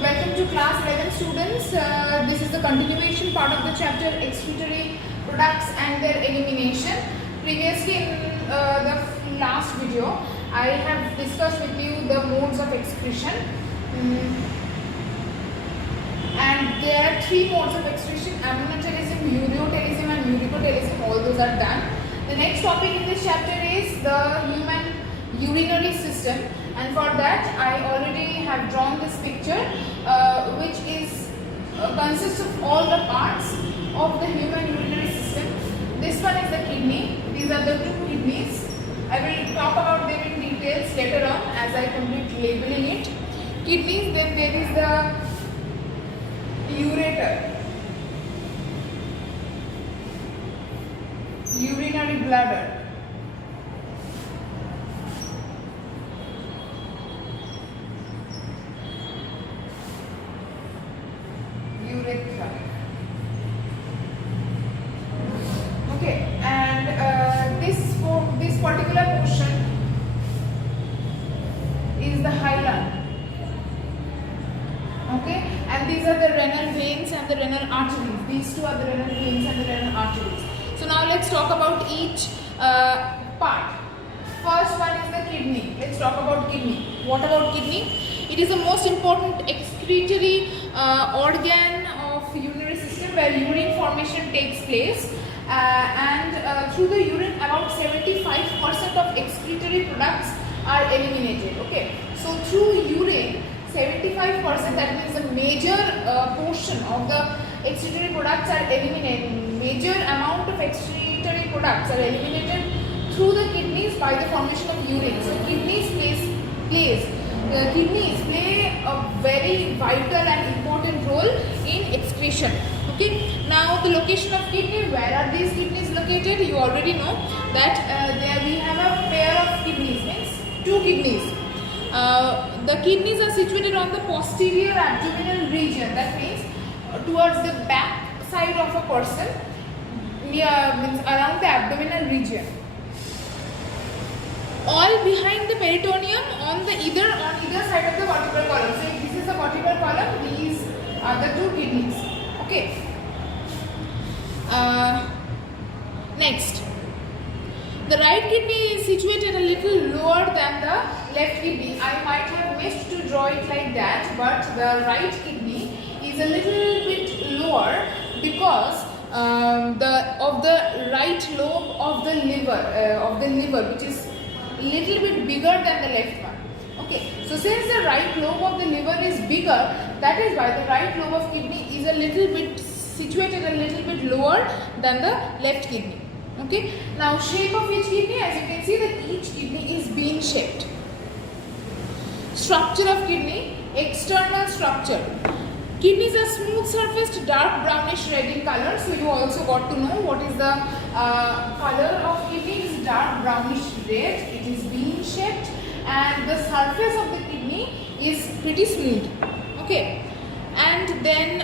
Welcome to class 11 students. This is the continuation part of the chapter excretory products and their elimination. Previously in the last video, I have discussed with you the modes of excretion. And there are three modes of excretion: ammonotelism, ureotelism and uricotelism. All those are done. The next topic in this chapter is the human urinary system, and for that I already have drawn this picture which is consists of all the parts of the human urinary system. This one is the kidney. These are the two kidneys. I will talk about them in details later on as I complete labeling it. Kidneys, then there is the ureter, urinary bladder, urethra. Okay, and this particular portion is the hilum. Okay, and these are the renal veins and the renal arteries. These two are the renal veins and the renal arteries. So now let's talk about each part. First one is the kidney. Let's talk about kidney. What about kidney? It is the most important excretory organ of urinary system where urine formation takes place, and through the urine about 75% of excretory products are eliminated. Okay, so through urine 75%, that means a major portion of the excretory products are eliminated. Major amount of excretory products are eliminated through the kidneys by the formation of urine. So kidneys play a very vital and important role in excretion. Okay. Now the location of kidney. Where are these kidneys located? You already know that there we have a pair of kidneys, means two kidneys. The kidneys are situated on the posterior abdominal region. That means towards the back side of a person, means around the abdominal region. All behind the peritoneum on either side of the vertebral column. So if this is the vertebral column, these are the two kidneys. Okay. Next, the right kidney is situated a little lower than the left kidney. I might have missed to draw it like that, but the right kidney is a little bit lower because the right lobe of the liver, which is a little bit bigger than the left one. Okay, so since the right lobe of the liver is bigger, that is why the right lobe of kidney is a little bit situated a little bit lower than the left kidney. Okay, now shape of each kidney, as you can see that each kidney is bean shaped. Structure of kidney, external structure. Kidneys are smooth surfaced, dark brownish red in color. So you also got to know what is the color of kidney. It is dark brownish red. It is bean shaped, and the surface of the kidney is pretty smooth. Okay, and then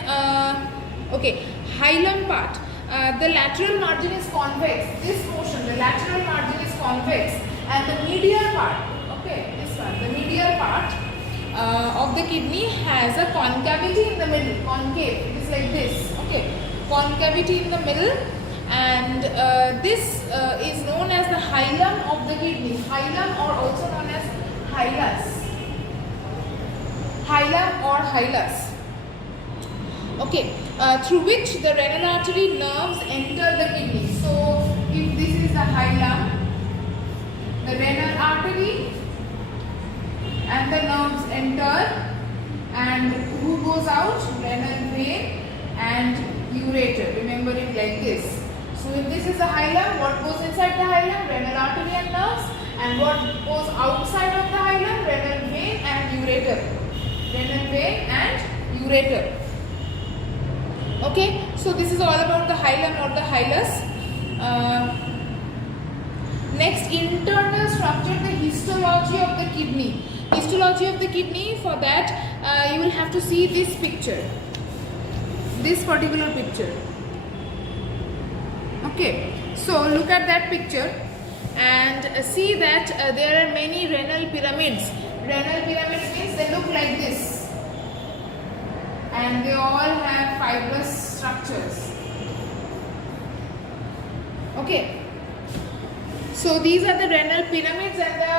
hilum part. The lateral margin is convex. This portion, the lateral margin is convex, and the medial part, okay, this one, the medial part of the kidney has a concavity in the middle. Concave, it is like this. Okay, concavity in the middle, and this is known as the hilum of the kidney. Hilum, or also known as hilus. Hilum or hilus. Okay, through which the renal artery nerves enter the kidney. So, if this is the hilum, the renal artery and the nerves enter, and who goes out? Renal vein and ureter. Remember it like this. So, if this is the hilum, what goes inside the hilum? Renal artery and nerves, and what goes outside of the hilum? Renal vein and ureter. Renal vein and ureter. Okay, so this is all about the hilum or the hilus. Next, internal structure, the histology of the kidney. Histology of the kidney, for that you will have to see this picture, this particular picture. Okay, so look at that picture and see that there are many renal pyramids. Renal pyramids means they look like this. and they all have fibrous structures. Okay. So these are the renal pyramids, and the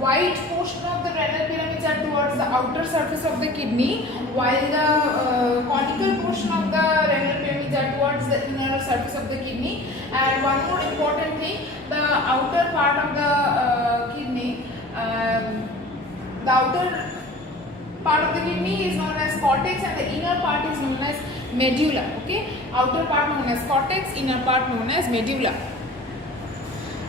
white portion of the renal pyramids are towards the outer surface of the kidney, while the conical portion of the renal pyramids are towards the inner surface of the kidney. And one more important thing, the outer part of the kidney, the outer part of the kidney is known as cortex, and the inner part is known as medulla. Okay, outer part known as cortex, inner part known as medulla.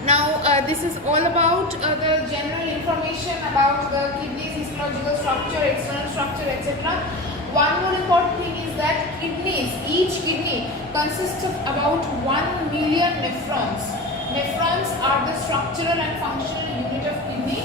Now this is all about the general information about the kidney's histological structure, external structure, etc. One more important thing is that kidneys, each kidney consists of about 1 million nephrons. Nephrons are the structural and functional unit of kidney.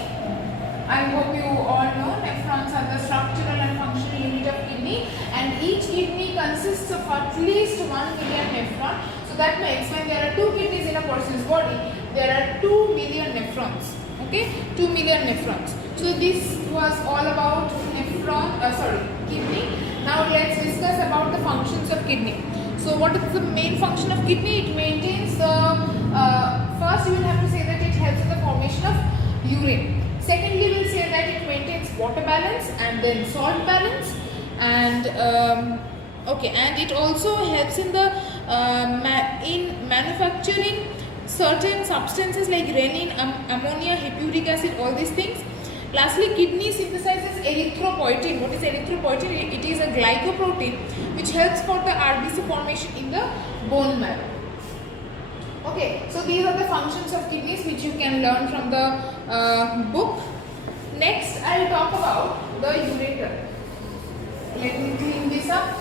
I hope you all know nephrons are the structural and functional unit of kidney, and each kidney consists of at least 1 million nephron. So that makes when there are 2 kidneys in a person's body, there are 2 million nephrons. Okay, 2 million nephrons. So this was all about kidney. Now let's discuss about the functions of kidney. So what is the main function of kidney? It maintains the, first you will have to say that it helps in the formation of urine. Secondly, we'll say that it maintains water balance and then salt balance, and and it also helps in the in manufacturing certain substances like renin, ammonia, hippuric acid, all these things. Lastly, kidney synthesizes erythropoietin. What is erythropoietin? It is a glycoprotein which helps for the RBC formation in the bone marrow. Okay, so these are the functions of kidneys which you can learn from the book. Next, I will talk about the ureter. Let me clean this up.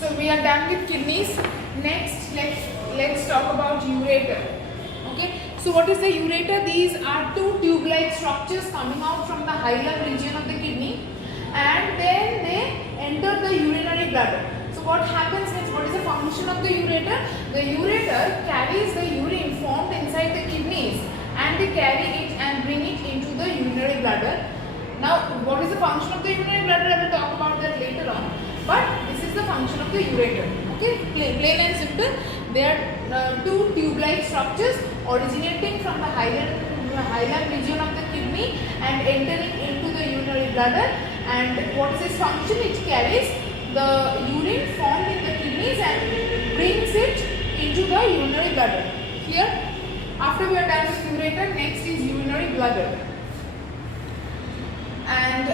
So we are done with kidneys. Next, let's talk about ureter. Okay. So what is the ureter? These are 2 tube-like structures coming out from the hilum region of the kidney, and then they enter the urinary bladder. So what happens is, what is the function of the ureter? The ureter carries the urine formed inside the kidneys, and they carry it and bring it into the urinary bladder. Now, what is the function of the urinary bladder? I will talk about that later on. But this is the function of the ureter. Okay, plain and simple. There are 2 tube-like structures originating from the hilum region of the kidney and entering into the urinary bladder. And what is its function? It carries the urine formed in the kidneys and brings it into the urinary bladder. Here, after we are done with ureter, next is urinary bladder. And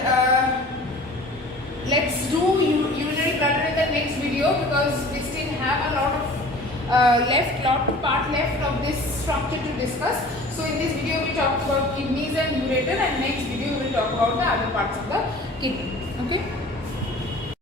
let's do urinary bladder in the next video, because we still have a lot of part left of this structure to discuss. So in this video we talked about kidneys and ureter, and next video we will talk about the other parts of the kidney. Okay.